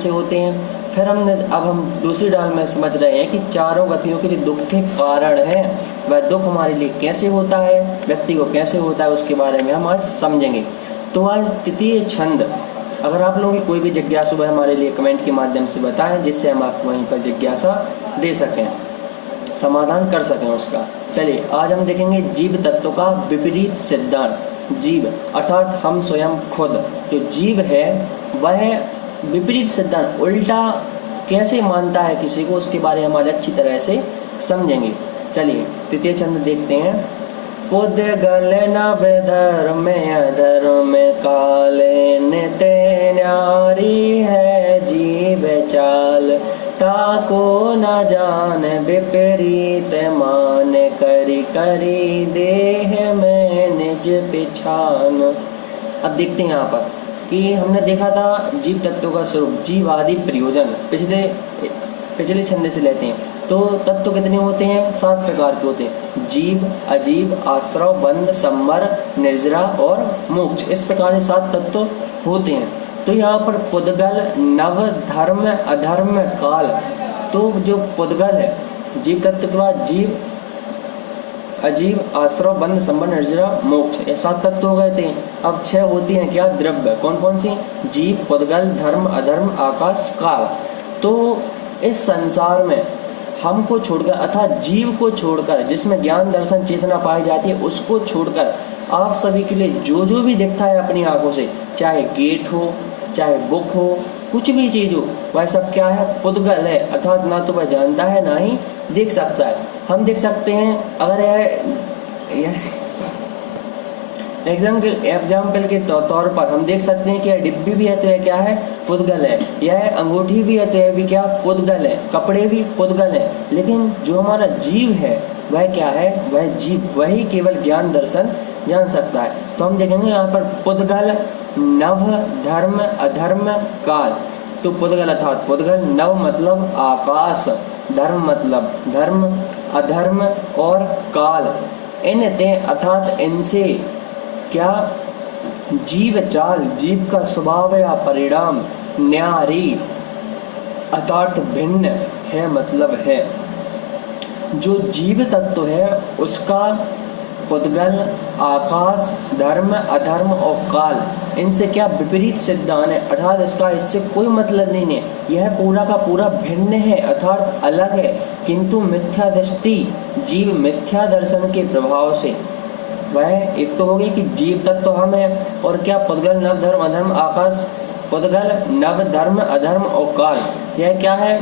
से होते हैं। फिर अब हम दूसरी डाल में समझ रहे हैं कि चारों गतियों के जो दुख के कारण है वह दुख हमारे लिए कैसे होता है, व्यक्ति को कैसे होता है, उसके बारे में हम आज समझेंगे। तो आज तृतीय छंद, अगर आप लोगों की कोई भी जिज्ञासा हो हमारे लिए कमेंट के माध्यम से बताएं, जिससे हम आपको वहीं पर जिज्ञासा दे सकें, समाधान कर सकें उसका। चलिए आज हम देखेंगे जीव तत्व का विपरीत सिद्धांत। जीव अर्थात हम स्वयं खुद, जो जीव है वह विपरीत सिद्धांत, उल्टा कैसे मानता है किसी को, उसके बारे में आज अच्छी तरह से समझेंगे। चलिए तृतीय छंद देखते हैं। पुद्गल नव धर्म अधर्म काले नित्य न्यारी है जीव चाल, ताको न जान विपरीत मान, करी करी देह में निज पिछान। अब देखते हैं यहाँ पर कि हमने देखा था जीव तत्वों का स्वरूप, जीव आदि प्रयोजन, पिछले छंद से लेते हैं। तो तत्व कितने होते हैं? 7 प्रकार के होते हैं। जीव, अजीव, आश्रव, बंध, संवर, निर्जरा और मोक्ष। इस प्रकार से 7 तत्व होते हैं। तो यहाँ पर पुद्गल नव धर्म अधर्म काल, तो जो पुद्गल है जीव तत्व के बाद जीव, अजीव, आश्रव, बंध, संवर, निर्जरा, मोक्ष, ये 7 तत्व हो गए थे। अब 6 होती हैं क्या? द्रव्य। कौन कौन सी? जीव, पुद्गल, धर्म, अधर्म, आकाश, काल। तो इस संसार में हमको छोड़कर अर्थात जीव को छोड़कर, जिसमें ज्ञान दर्शन चेतना पाई जाती है, उसको छोड़कर आप सभी के लिए जो जो भी दिखता है अपनी आंखों से, चाहे गेट हो, चाहे बुक हो, कुछ भी चीज हो, वह सब क्या है? पुद्गल है। अर्थात ना तो वह जानता है ना ही देख सकता है। हम देख सकते हैं, अगर यह एग्जाम्पल के तौर पर हम देख सकते हैं कि यह डिब्बी भी है तो यह क्या है? पुद्गल है। यह अंगूठी भी है तो यह भी क्या? पुद्गल है। कपड़े भी पुद्गल है। लेकिन जो हमारा जीव है वह क्या है? वह जीव, वही केवल ज्ञान दर्शन जान सकता है। तो हम देखेंगे यहाँ पर पुद्गल नव धर्म अधर्म काल। तो पुद्गल अर्थात पुद्गल, नव मतलब आकाश, धर्म मतलब धर्म, अधर्म और काल, इन ते अर्थात इनसे क्या? जीव चाल, जीव का स्वभाव या परिणाम, न्यारी अर्थात भिन्न है, मतलब है। जो जीव तत्व है उसका पुद्गल, आकाश, धर्म, अधर्म और काल, इनसे क्या? विपरीत सिद्धांत है। अर्थात इसका इससे कोई मतलब नहीं है। यह पूरा का पूरा भिन्न है अर्थात अलग है। किंतु मिथ्या दृष्टि, जीव मिथ्या दर्शन के प्रभाव से, वह एक तो हो गई कि जीव तत्व हम है, और क्या? पुद्गल नव धर्म अधर्म आकाश, पुद्गल नव धर्म अधर्म और काल, यह क्या है?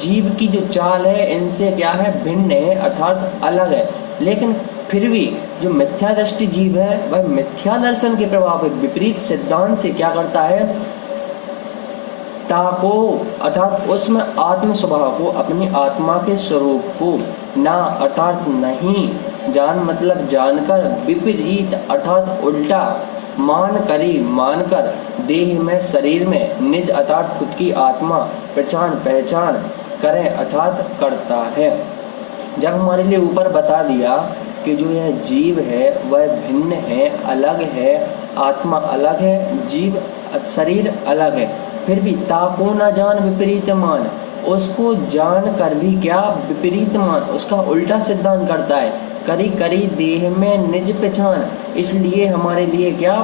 जीव की जो चाल है इनसे क्या है? भिन्न है अर्थात अलग है। लेकिन फिर भी जो मिथ्या दृष्टि जीव है वह मिथ्या दर्शन के प्रभाव विपरीत सिद्धांत से क्या करता है? ताको अर्थात उसमें आत्म स्वभाव को, अपनी आत्मा के स्वरूप को, ना अर्थात नहीं, जान मतलब जानकर, विपरीत अर्थात उल्टा, मानकर देह में, शरीर में, निज अर्थात खुद की आत्मा, पहचान करें अर्थात करता है। जब हमारे लिए ऊपर बता दिया कि जो यह जीव है वह भिन्न है, अलग है, आत्मा अलग है, जीव शरीर अलग है, फिर भी ताको न जान विपरीत मान, उसको जान कर भी क्या? विपरीत मान, उसका उल्टा सिद्धांत करता है। करी देह में निज पहचान, इसलिए हमारे लिए क्या?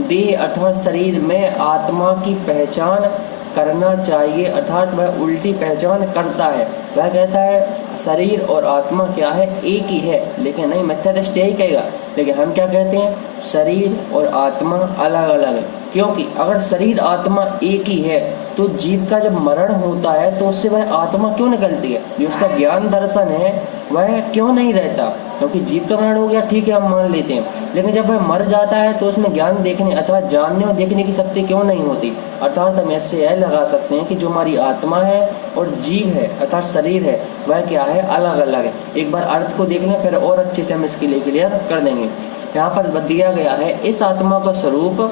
देह अर्थात शरीर में आत्मा की पहचान करना चाहिए, अर्थात वह उल्टी पहचान करता है। वह कहता है शरीर और आत्मा क्या है? एक ही है। लेकिन नहीं, मिथ्या दृष्टि यही कहेगा। लेकिन हम क्या कहते हैं? शरीर और आत्मा अलग अलग है। क्योंकि अगर शरीर आत्मा एक ही है तो जीव का जब मरण होता है तो उससे वह आत्मा क्यों निकलती है? जो उसका ज्ञान दर्शन है वह क्यों नहीं रहता? क्योंकि जीव का मरण हो गया, ठीक है, हम मान लेते हैं। लेकिन जब वह मर जाता है तो उसमें ज्ञान देखने अर्थात जानने और देखने की शक्ति क्यों नहीं होती? अर्थात हम ऐसे यह लगा सकते हैं कि जो हमारी आत्मा है और जीव है अर्थात शरीर है वह क्या है? अलग अलग है। एक बार अर्थ को देख लें, फिर और अच्छे से हम इसके लिए क्लियर कर देंगे। यहाँ पर दिया गया है इस आत्मा का स्वरूप,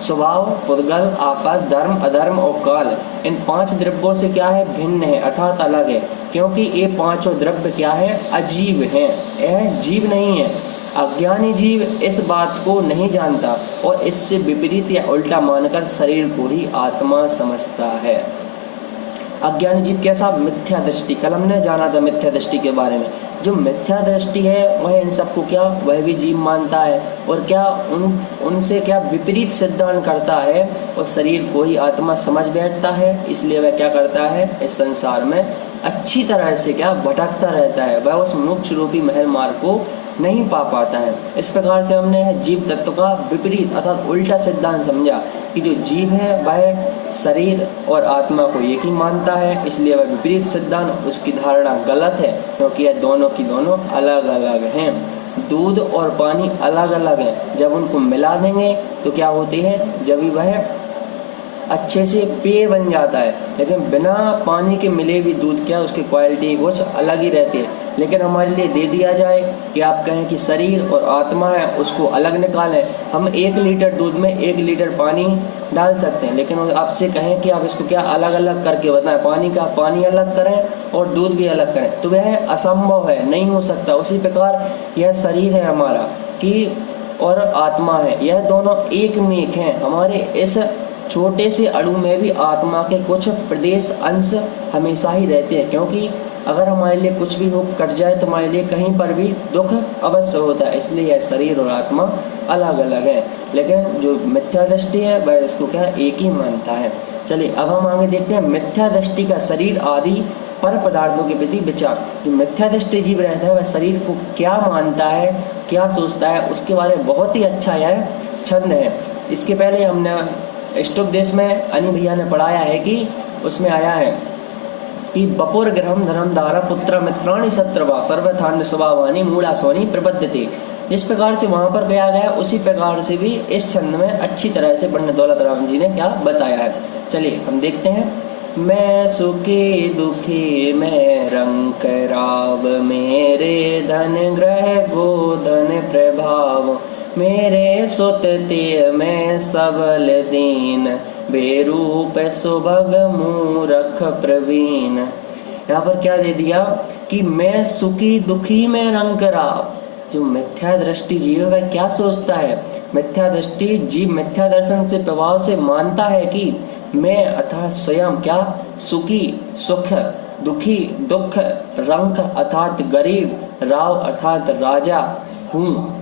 स्वभाव, पुद्गल, आकाश, धर्म, अधर्म और काल, इन 5 द्रव्यों से क्या है? भिन्न है अर्थात अलग है। क्योंकि ये 5 द्रव्य क्या है? अजीव हैं, यह जीव नहीं है। अज्ञानी जीव इस बात को नहीं जानता और इससे विपरीत या उल्टा मानकर शरीर को ही आत्मा समझता है। अज्ञानी जीव कैसा? मिथ्या दृष्टि। कल हमने जाना था मिथ्या दृष्टि के बारे में। जो मिथ्या दृष्टि है वह इन सबको क्या, वह भी जीव मानता है और क्या उनसे क्या विपरीत सिद्धांत करता है और शरीर को ही आत्मा समझ बैठता है। इसलिए वह क्या करता है, इस संसार में अच्छी तरह से क्या भटकता रहता है, वह उस मोक्ष रूपी महल मार्ग को नहीं पा पाता है। इस प्रकार से हमने जीव तत्व का विपरीत अर्थात उल्टा सिद्धांत समझा कि जो जीव है वह शरीर और आत्मा को एक ही मानता है, इसलिए वह विपरीत सिद्धांत, उसकी धारणा गलत है, क्योंकि यह दोनों की दोनों अलग अलग हैं। दूध और पानी अलग अलग हैं, जब उनको मिला देंगे तो क्या होती है, जब वह अच्छे से पेय बन जाता है। लेकिन बिना पानी के मिले भी दूध क्या, उसकी क्वालिटी कुछ अलग ही रहती है। लेकिन हमारे लिए दे दिया जाए कि आप कहें कि शरीर और आत्मा है, उसको अलग निकालें, हम 1 लीटर दूध में 1 लीटर पानी डाल सकते हैं। लेकिन आपसे कहें कि आप इसको क्या अलग अलग करके बताएं, पानी का पानी अलग करें और दूध भी अलग करें, तो वह असंभव है, नहीं हो सकता। उसी प्रकार यह शरीर है हमारा कि और आत्मा है, यह दोनों एक में एक हैं। हमारे इस छोटे से अणु में भी आत्मा के कुछ प्रदेश अंश हमेशा ही रहते हैं, क्योंकि अगर हमारे लिए कुछ भी हो कट जाए तो हमारे लिए कहीं पर भी दुख अवश्य होता है। इसलिए यह शरीर और आत्मा अलग अलग है। लेकिन जो मिथ्या दृष्टि है वह इसको क्या एक ही मानता है। चलिए अब हम आगे देखते हैं मिथ्या दृष्टि का शरीर आदि पर पदार्थों के प्रति विचार। जो मिथ्या दृष्टि जीव रहता है वह शरीर को क्या मानता है, क्या सोचता है, उसके बारे में बहुत ही अच्छा यह छंद है। इसके पहले हमने इष्टोपदेश में अनी भैया ने पढ़ाया है कि उसमें आया है कि बपुर ग्रहम धर्म धारा पुत्र मित्राणी शत्रवा सर्वथान्य स्वभावानी मूढ़ा सोनी प्रबद्धते। जिस प्रकार से वहां पर गया गया उसी प्रकार से भी इस छंद में अच्छी तरह से पंडित दौलत राम जी ने क्या बताया है। चलिए हम देखते हैं। मैं सुखी दुखी मैं रंक राव, मेरे धन ग्रह गोधन प्रभाव, मेरे सुत ते मैं सबल दीन, बेरूप सुभग मूरख प्रवीण। यहाँ पर क्या दे दिया कि मैं सुखी दुखी मैं रंक राव। जो मिथ्या दृष्टि जीव वह क्या सोचता है, मिथ्या दृष्टि जीव मिथ्या दर्शन से प्रभाव से मानता है कि मैं अर्थात स्वयं क्या सुखी सुख, दुखी दुख, रंक अर्थात गरीब, राव अर्थात राजा हूँ,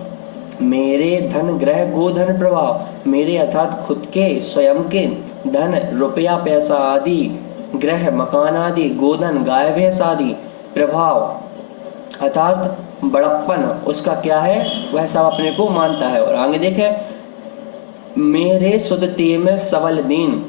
मेरे धन ग्रह गोधन प्रभाव, मेरे अर्थात खुद के स्वयं के धन रुपया पैसा आदि, ग्रह मकान आदि, गोधन गाय भैंस आदि, प्रभाव अर्थात बड़प्पन उसका क्या है वह सब अपने को मानता है। और आगे देखे मेरे सुत ते में सबल दीन,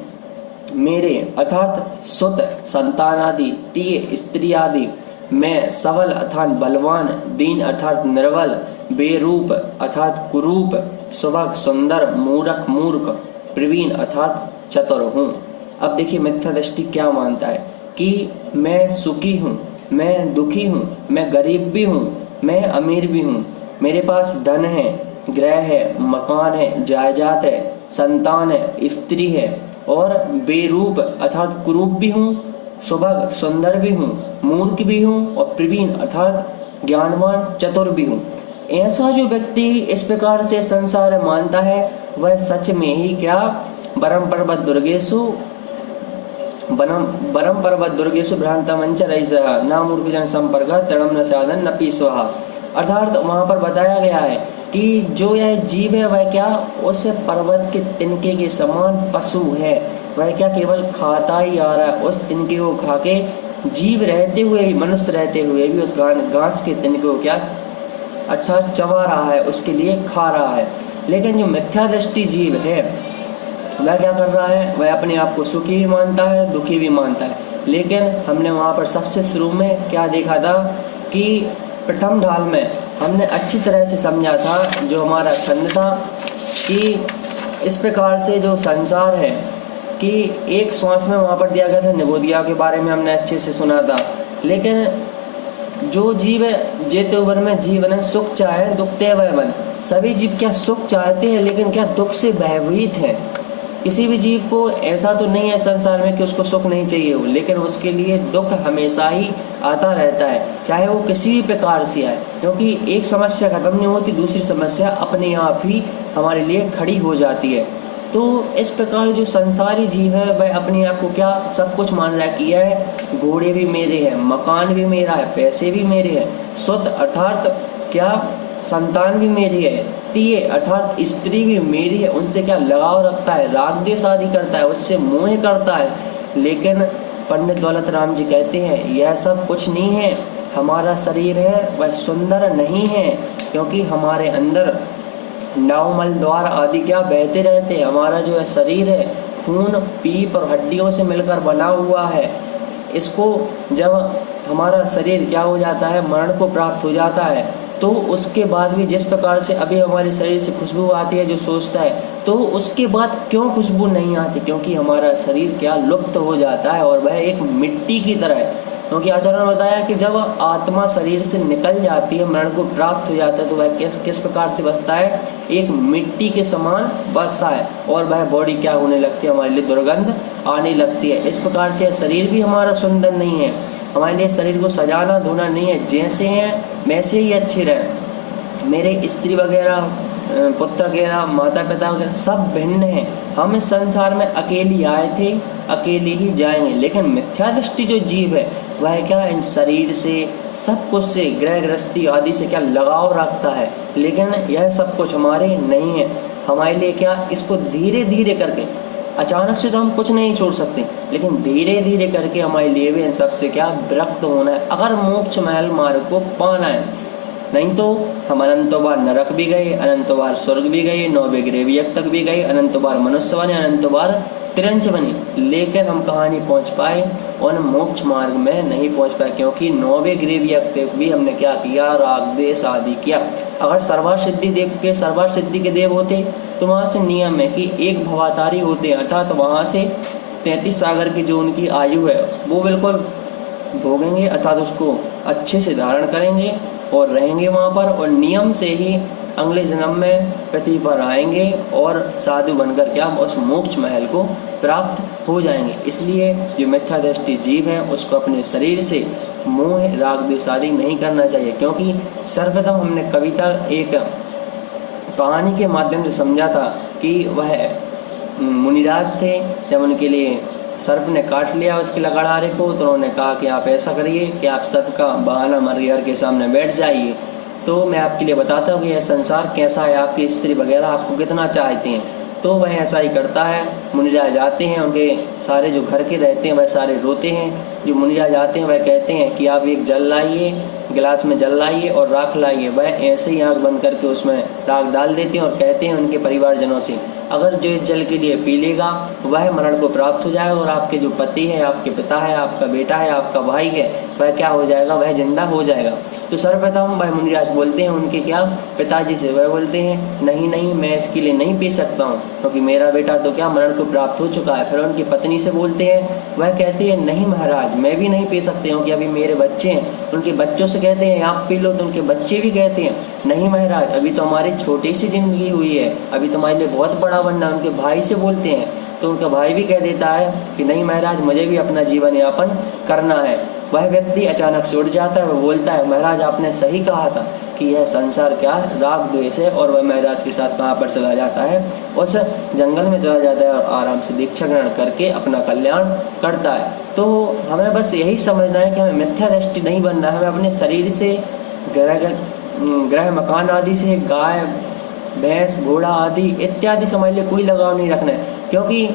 मेरे अर्थात सुत संतान आदि, ते स्त्री आदि, मैं सबल अर्थात बलवान, दीन अर्थात निर्बल, बेरूप अर्थात कुरूप, सुभग सुंदर, मूर्ख मूर्ख, प्रवीण अर्थात चतुर हूँ। अब देखिए मिथ्या दृष्टि क्या मानता है कि मैं सुखी हूँ, मैं दुखी हूँ, मैं गरीब भी हूँ, मैं अमीर भी हूँ, मेरे पास धन है, ग्रह है, मकान है, जायदाद है, संतान है, स्त्री है, और बेरूप अर्थात कुरूप भी हूँ, सुभग सुंदर भी हूँ, मूर्ख भी हूँ, और प्रवीण अर्थात ज्ञानवान चतुर भी हूँ। ऐसा जो व्यक्ति इस प्रकार से संसार मानता है वह सच में ही क्या बरम पर्वत दुर्गेशु बरम पर्वत दुर्गेशु भ्रांतमंच रईसः न मूर्ख जन संपर्क तड़म न साधन न पीस्वः। अर्थात वहां पर बताया गया है कि जो यह जीव है वह क्या उस पर्वत के तिनके के समान पशु है, वह क्या केवल खाता ही आ रहा है, उस तिनके को खा के जीव रहते हुए ही, मनुष्य रहते हुए भी उस घास के तिनके को क्या अर्थात चबा रहा है, उसके लिए खा रहा है। लेकिन जो मिथ्या दृष्टि जीव है वह क्या कर रहा है, वह अपने आप को सुखी भी मानता है, दुखी भी मानता है। लेकिन हमने वहां पर सबसे शुरू में क्या देखा था कि प्रथम ढाल में हमने अच्छी तरह से समझा था, जो हमारा छंद था कि इस प्रकार से जो संसार है कि एक श्वास में वहां पर दिया गया था, निगोदिया के बारे में हमने अच्छे से सुना था। लेकिन जो जीव है जेते उवन में जीवन सुख चाहे दुख ते वह मन, सभी जीव क्या सुख चाहते हैं लेकिन क्या दुख से भयभीत है। किसी भी जीव को ऐसा तो नहीं है संसार में कि उसको सुख नहीं चाहिए हो, लेकिन उसके लिए दुख हमेशा ही आता रहता है, चाहे वो किसी भी प्रकार से आए, क्योंकि एक समस्या खत्म नहीं होती दूसरी समस्या अपने आप ही हमारे लिए खड़ी हो जाती है। तो इस प्रकार जो संसारी जीव है वह अपने आप को क्या सब कुछ मान रहा है कि यह घोड़े भी मेरे हैं, मकान भी मेरा है, पैसे भी मेरे हैं, स्वत अर्थात क्या संतान भी मेरी है, तिये अर्थात स्त्री भी मेरी है, उनसे क्या लगाव रखता है, राग द्वेष आदि करता है, उससे मोह करता है। लेकिन पंडित दौलत राम जी कहते हैं यह सब कुछ नहीं है, हमारा शरीर है वह सुंदर नहीं है, क्योंकि हमारे अंदर नवमल द्वार आदि क्या बहते रहते हैं। हमारा जो है शरीर है खून पीप और हड्डियों से मिलकर बना हुआ है। इसको जब हमारा शरीर क्या हो जाता है, मरण को प्राप्त हो जाता है, तो उसके बाद भी जिस प्रकार से अभी हमारे शरीर से खुशबू आती है जो सोचता है, तो उसके बाद क्यों खुशबू नहीं आती, क्योंकि हमारा शरीर क्या लुप्त हो जाता है और वह एक मिट्टी की तरह है। क्योंकि आचार्य ने बताया कि जब आत्मा शरीर से निकल जाती है, मरण को प्राप्त हो जाता है, तो वह किस प्रकार से बसता है, एक मिट्टी के समान बसता है और वह बॉडी क्या होने लगती है, हमारे लिए दुर्गंध आने लगती है। इस प्रकार से शरीर भी हमारा सुंदर नहीं है, हमारे लिए शरीर को सजाना धोना नहीं है, जैसे हैं वैसे ही अच्छे रहें। मेरे स्त्री वगैरह पुत्र वगैरह माता पिता वगैरह सब भिन्न हैं, हम इस संसार में अकेले आए थे, अकेले ही जाएंगे। लेकिन मिथ्या दृष्टि जो जीव है वह क्या इन शरीर से सब कुछ से गृह गृहस्थी आदि से क्या लगाव रखता है, लेकिन यह सब कुछ हमारे नहीं है। हमारे लिए क्या इसको धीरे धीरे करके, अचानक से तो हम कुछ नहीं छोड़ सकते, लेकिन धीरे धीरे करके हमारे लिए भी इन सबसे क्या विरक्त होना है, अगर मोक्ष महल मार्ग को पाना है। नहीं तो हम अनंत बार नरक भी गए, अनंत बार स्वर्ग भी गए, 9वें ग्रेवियक तक भी गए, अनंत बार मनुष्य बने, अनंत बार तिरंच बने, लेकिन हम कहाँ नहीं पहुँच पाए, उन मोक्ष मार्ग में नहीं पहुँच पाए, क्योंकि 9वें ग्रेवियक तक भी हमने क्या किया, राग द्वेष आदि किया। अगर सर्वासिद्धि देव के सर्वासिद्धि के देव होते तो वहाँ से नियम है कि एक भवातारी होते हैं, अर्थात वहाँ से 33 सागर की जो उनकी आयु है वो बिल्कुल भोगेंगे, अर्थात उसको अच्छे से धारण करेंगे और रहेंगे वहाँ पर, और नियम से ही अगले जन्म में पृथ्वी पर आएंगे और साधु बनकर क्या उस मोक्ष महल को प्राप्त हो जाएंगे। इसलिए जो मिथ्या दृष्टि जीव है उसको अपने शरीर से मोह राग द्वेष आदि नहीं करना चाहिए, क्योंकि सर्वप्रथम हमने कविता एक कहानी के माध्यम से समझा था कि वह मुनिराज थे, जब उनके लिए सर्प ने काट लिया उसके लकड़हारे को, तो उन्होंने कहा कि आप ऐसा करिए कि आप सर्प का बहाना हमारे घर के सामने बैठ जाइए, तो मैं आपके लिए बताता हूँ कि यह संसार कैसा है, आपकी स्त्री वगैरह आपको कितना चाहते हैं। तो वह ऐसा ही करता है। मुनिराज आते हैं, उनके सारे जो घर के रहते हैं वह सारे रोते हैं। जो मुनिराज आते हैं वह कहते हैं कि आप एक जल लाइए, गिलास में जल लाइए और राख लाइए। वह ऐसे ही आँख बंद करके उसमें राख डाल देते हैं और कहते हैं उनके परिवारजनों से, अगर जो इस जल के लिए पी लेगा वह मरण को प्राप्त हो जाएगा, और आपके जो पति है, आपके पिता है, आपका बेटा है, आपका भाई है, वह क्या हो जाएगा, वह जिंदा हो जाएगा। तो सर्वप्रथम वह मुनिराज बोलते हैं उनके क्या पिताजी से, वह बोलते हैं नहीं नहीं मैं इसके लिए नहीं पी सकता हूँ, क्योंकि मेरा बेटा तो क्या मरण को प्राप्त हो चुका है। फिर उनकी पत्नी से बोलते हैं, वह कहती है नहीं महाराज मैं भी नहीं पी सकती हूँ, कि अभी मेरे बच्चे हैं। उनके बच्चों से कहते हैं आप पी लो, तो उनके बच्चे भी कहते हैं नहीं महाराज अभी तो हमारी छोटी सी जिंदगी हुई है, अभी तुम्हारे लिए बहुत बड़ा बनना। उनके भाई से बोलते हैं तो उनका भाई भी कह देता है कि नहीं महाराज मुझे भी अपना जीवन यापन करना है। वह व्यक्ति अचानक से उठ जाता है, वह बोलता है महाराज आपने सही कहा था कि यह संसार क्या राग द्वेष है, और वह महाराज के साथ कहाँ पर चला जाता है, उस जंगल में चला जाता है और आराम से दीक्षा ग्रहण करके अपना कल्याण करता है। तो हमें बस यही समझना है कि हमें मिथ्या दृष्टि नहीं बनना है, हमें अपने शरीर से ग्रह मकान आदि से, गाय भैंस घोड़ा आदि इत्यादि समझ लिए कोई लगाव नहीं रखना है, क्योंकि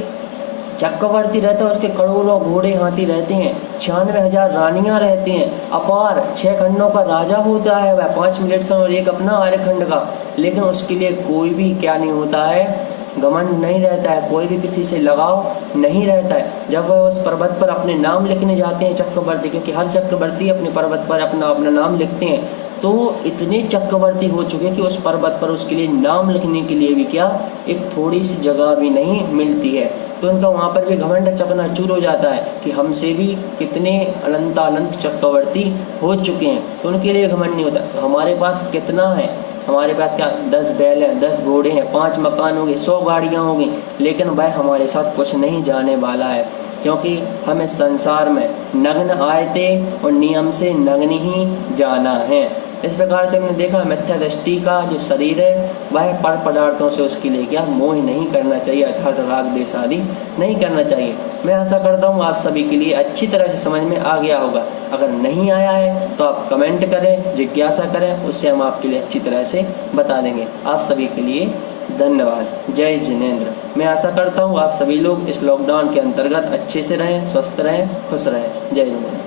चक्रवर्ती रहता है उसके करोड़ों घोड़े हाथी रहते हैं, 96,000 रानियां रहती हैं, अपार 6 खंडों का राजा होता है वह, 5 मिनट का और एक अपना आर्यखंड का, लेकिन उसके लिए कोई भी क्या नहीं होता है, घमंड नहीं रहता है, कोई भी किसी से लगाव नहीं रहता है। जब वह उस पर्वत पर अपने नाम लिखने जाते हैं चक्रवर्ती, क्योंकि हर चक्रवर्ती अपने पर्वत पर अपना अपना नाम लिखते हैं, तो इतने चक्रवर्ती हो चुके कि उस पर्वत पर उसके लिए नाम लिखने के लिए भी क्या एक थोड़ी सी जगह भी नहीं मिलती है। तो उनका वहाँ पर भी घमंड चकनाचूर हो जाता है कि हमसे भी कितने अनंत चक्रवर्ती हो चुके हैं, तो उनके लिए घमंड नहीं होता। तो हमारे पास कितना है, हमारे पास क्या 10 बैल हैं, 10 घोड़े हैं, 5 मकान होंगे, 100 गाड़ियाँ होंगी, लेकिन वह हमारे साथ कुछ नहीं जाने वाला है, क्योंकि हमें संसार में नग्न आए थे और नियम से नग्न ही जाना है। इस प्रकार से हमने देखा मिथ्या दृष्टि का जो शरीर है वह पर पदार्थों से उसके लिए क्या मोह नहीं करना चाहिए, अर्थात राग द्वेष आदि नहीं करना चाहिए। मैं आशा करता हूँ आप सभी के लिए अच्छी तरह से समझ में आ गया होगा। अगर नहीं आया है तो आप कमेंट करें, जिज्ञासा करें, उससे हम आपके लिए अच्छी तरह से बता देंगे। आप सभी के लिए धन्यवाद। जय जिनेंद्र। मैं आशा करता हूँ आप सभी लोग इस लॉकडाउन के अंतर्गत अच्छे से रहें, स्वस्थ रहें, खुश रहें। जय जिनेंद्र।